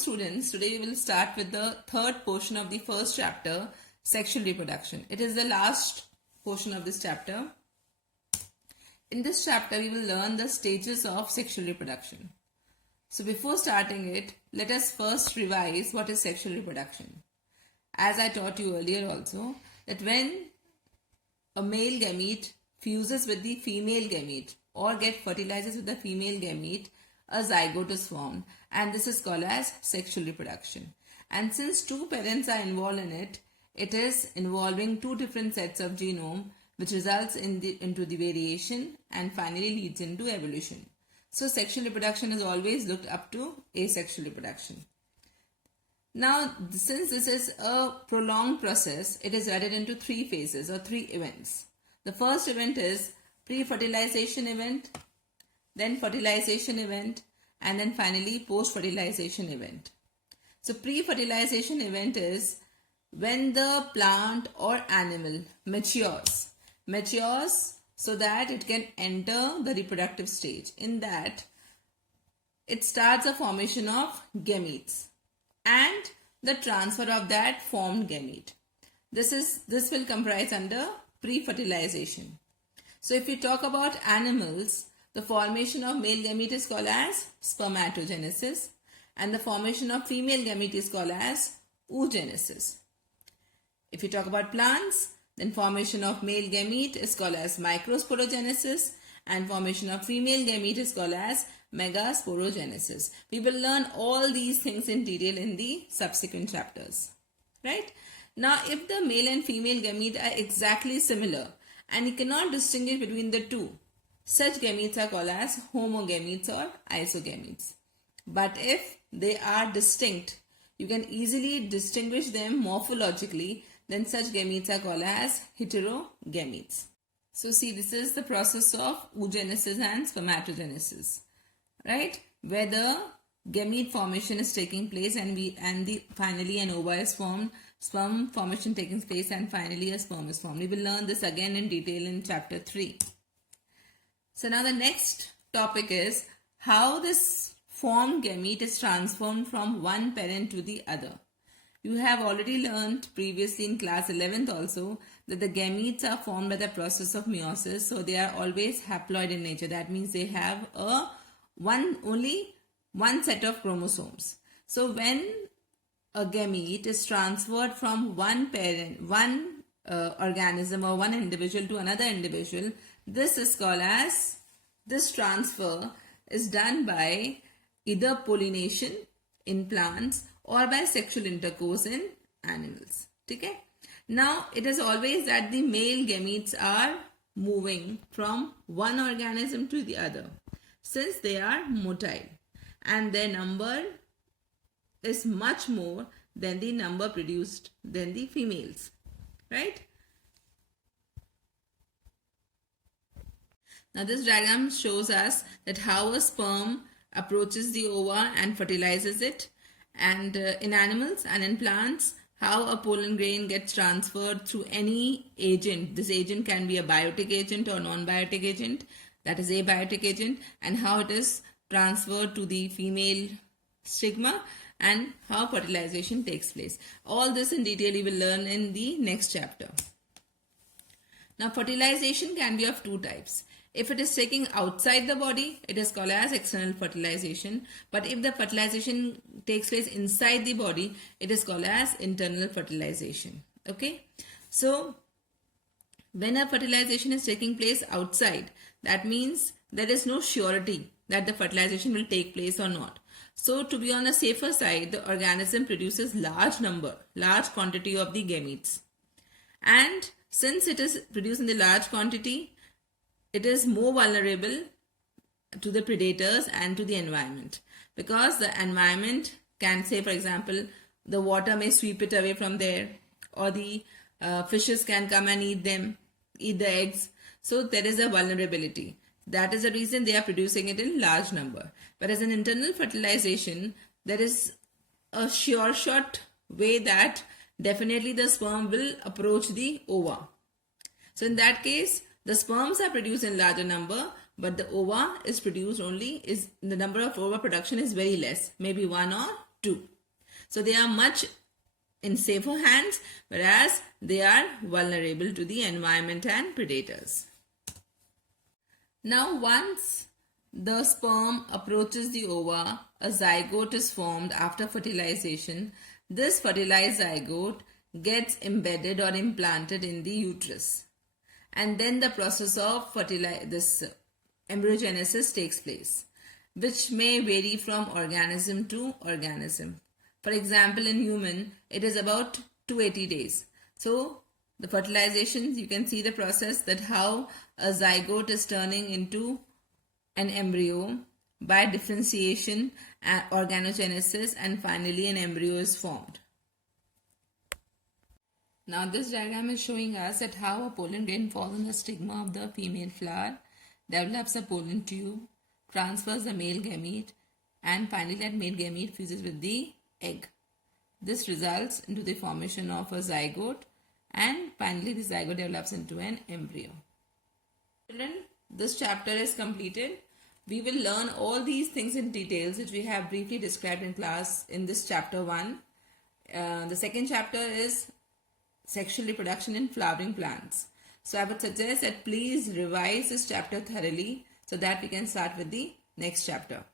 students. Today we will start with the third portion of the first chapter, sexual reproduction. It is the last portion of this chapter. In this chapter we will learn the stages of sexual reproduction. So before starting it, let us first revise what is sexual reproduction. As I taught you earlier also, that when a male gamete fuses with the female gamete or fertilizes with the female gamete, a zygote is formed, and this is called as sexual reproduction. And since two parents are involved in it, it is involving two different sets of genome, which results into the variation and finally leads into evolution. So sexual reproduction is always looked up to asexual reproduction. Now, since this is a prolonged process, it is divided into three phases or three events. The first event is pre-fertilization event, then fertilization event, and then finally post-fertilization event. So pre-fertilization event is when the plant or animal matures so that it can enter the reproductive stage. In that, it starts a formation of gametes and the transfer of that formed gamete. This will comprise under pre-fertilization. So if we talk about animals, the formation of male gamete is called as spermatogenesis and the formation of female gamete is called as oogenesis. If we talk about plants, then formation of male gamete is called as microsporogenesis and formation of female gamete is called as megasporogenesis. We will learn all these things in detail in the subsequent chapters. Right? Now, if the male and female gamete are exactly similar and you cannot distinguish between the two, such gametes are called as homogametes or isogametes. But if they are distinct, you can easily distinguish them morphologically, then such gametes are called as heterogametes. So see, this is the process of oogenesis and spermatogenesis, right? Where the gamete formation is taking place and finally an ova is formed, sperm formation taking place, and finally a sperm is formed. We will learn this again in detail in chapter 3. So now the next topic is how this formed gamete is transformed from one parent to the other. You have already learned previously in class 11th also that the gametes are formed by the process of meiosis. So they are always haploid in nature. That means they have only one set of chromosomes. So when a gamete is transferred from one parent, organism or one individual to another individual, this transfer is done by either pollination in plants or by sexual intercourse in animals. Okay? Now, it is always that the male gametes are moving from one organism to the other since they are motile and their number is much more than the number produced than the females. Right? Now this diagram shows us that how a sperm approaches the ova and fertilizes it, and in animals and in plants how a pollen grain gets transferred through any agent. This agent can be a biotic agent or non-biotic agent, that is abiotic agent, and how it is transferred to the female stigma and how fertilization takes place. All this in detail you will learn in the next chapter. Now fertilization can be of two types. If it is taking outside the body, it is called as external fertilization. But if the fertilization takes place inside the body, it is called as internal fertilization. Okay. So when a fertilization is taking place outside, that means there is no surety that the fertilization will take place or not. So to be on the safer side, the organism produces large quantity of the gametes. And since it is produced in the large quantity, it is more vulnerable to the predators and to the environment, because the environment can, say for example, the water may sweep it away from there, or the fishes can come and eat the eggs. So there is a vulnerability. That is the reason they are producing it in large number. But as an internal fertilization, there is a sure shot way that definitely the sperm will approach the ova. So in that case, the sperms are produced in larger number, but the ova is produced the number of ova production is very less, maybe 1 or 2. So they are much in safer hands, whereas they are vulnerable to the environment and predators. Now once the sperm approaches the ova, a zygote is formed after fertilization. This fertilized zygote gets embedded or implanted in the uterus. And then the process of embryogenesis takes place, which may vary from organism to organism. For example, in human, it is about 280 days. So the fertilization, you can see the process, that how a zygote is turning into an embryo by differentiation, organogenesis, and finally an embryo is formed. Now this diagram is showing us that how a pollen grain falls on the stigma of the female flower, develops a pollen tube, transfers the male gamete, and finally that male gamete fuses with the egg. This results into the formation of a zygote, and finally the zygote develops into an embryo. Children, this chapter is completed. We will learn all these things in details which we have briefly described in class in this chapter 1. The second chapter is sexual reproduction in flowering plants. So I would suggest that please revise this chapter thoroughly so that we can start with the next chapter.